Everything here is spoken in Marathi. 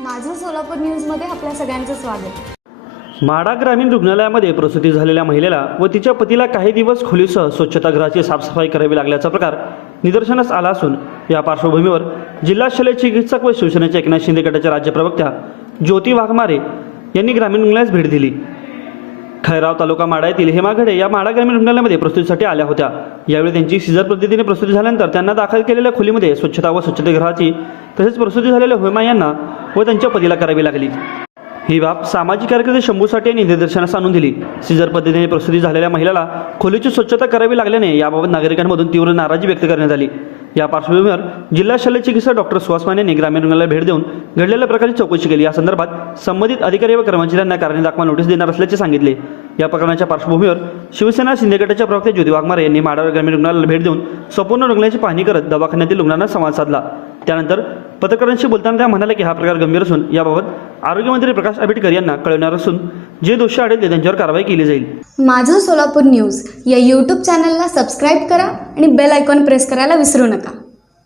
माझं सोलापूर न्यूजमध्ये आपल्या सगळ्यांचं स्वागत. माडा ग्रामीण रुग्णालयामध्ये प्रसूती झालेल्या महिलेला व तिच्या पतीला काही दिवस खोलीसह स्वच्छतागृहाची साफसफाई करावी लागल्याचा प्रकार निदर्शनास आला असून या पार्श्वभूमीवर जिल्हा शल्य चिकित्सक व शिवसेनेच्या एकनाथ शिंदे गटाच्या राज्य प्रवक्त्या ज्योती वाघमारे यांनी ग्रामीण रुग्णालयास भेट दिली. खैराव तालुका माडा येथील हेमागडे या माडा ग्रामीण रुग्णालयामध्ये प्रसूतीसाठी आल्या होत्या. यावेळी त्यांची सिझर पद्धतीने प्रसूती झाल्यानंतर त्यांना दाखल केलेल्या खोलीमध्ये स्वच्छता व स्वच्छतागृहाची तसेच प्रसूती झालेल्या हेमा यांना व त्यांच्या पतीला करावी लागली. ही बाब सामाजिक कार्यकर्ते शंभू साठे यांनी निदर्शनास आणून दिली. सीजर पद्धतीने प्रसूती झालेल्या महिलेला खोलीची स्वच्छता करावी लागल्याने याबाबत नागरिकांमधून तीव्र नाराजी व्यक्त करण्यात आली. या पार्श्वभूमीवर जिल्हा शल्य चिकित्सक डॉक्टर सुहास माने यांनी ग्रामीण रुग्णालयाला भेट देऊन घडलेल्या प्रकारची चौकशी केली. या संदर्भात संबंधित अधिकारी व कर्मचाऱ्यांना कारणे दाखवा नोटीस देणार असल्याचे सांगितले. या प्रकरणाच्या पार्श्वभूमीवर शिवसेना शिंदे गटाच्या प्रवक्ते ज्योती वाघमारे यांनी माडावर ग्रामीण रुग्णालयाला भेट देऊन संपूर्ण रुग्णालयाची पाहणी करत दवाखान्यातील रुग्णांना संवाद साधला. त्यानंतर पत्रकारांशी बोलताना त्या म्हणाल्या की हा प्रकार गंभीर असून याबाबत आरोग्यमंत्री प्रकाश आंबेडकर यांना कळवणार असून जे दोषी आढळले त्यांच्यावर कारवाई केली जाईल. माझं सोलापूर न्यूज या यूट्यूब चॅनलला सबस्क्राईब करा आणि बेल आयकॉन प्रेस करायला विसरू नका.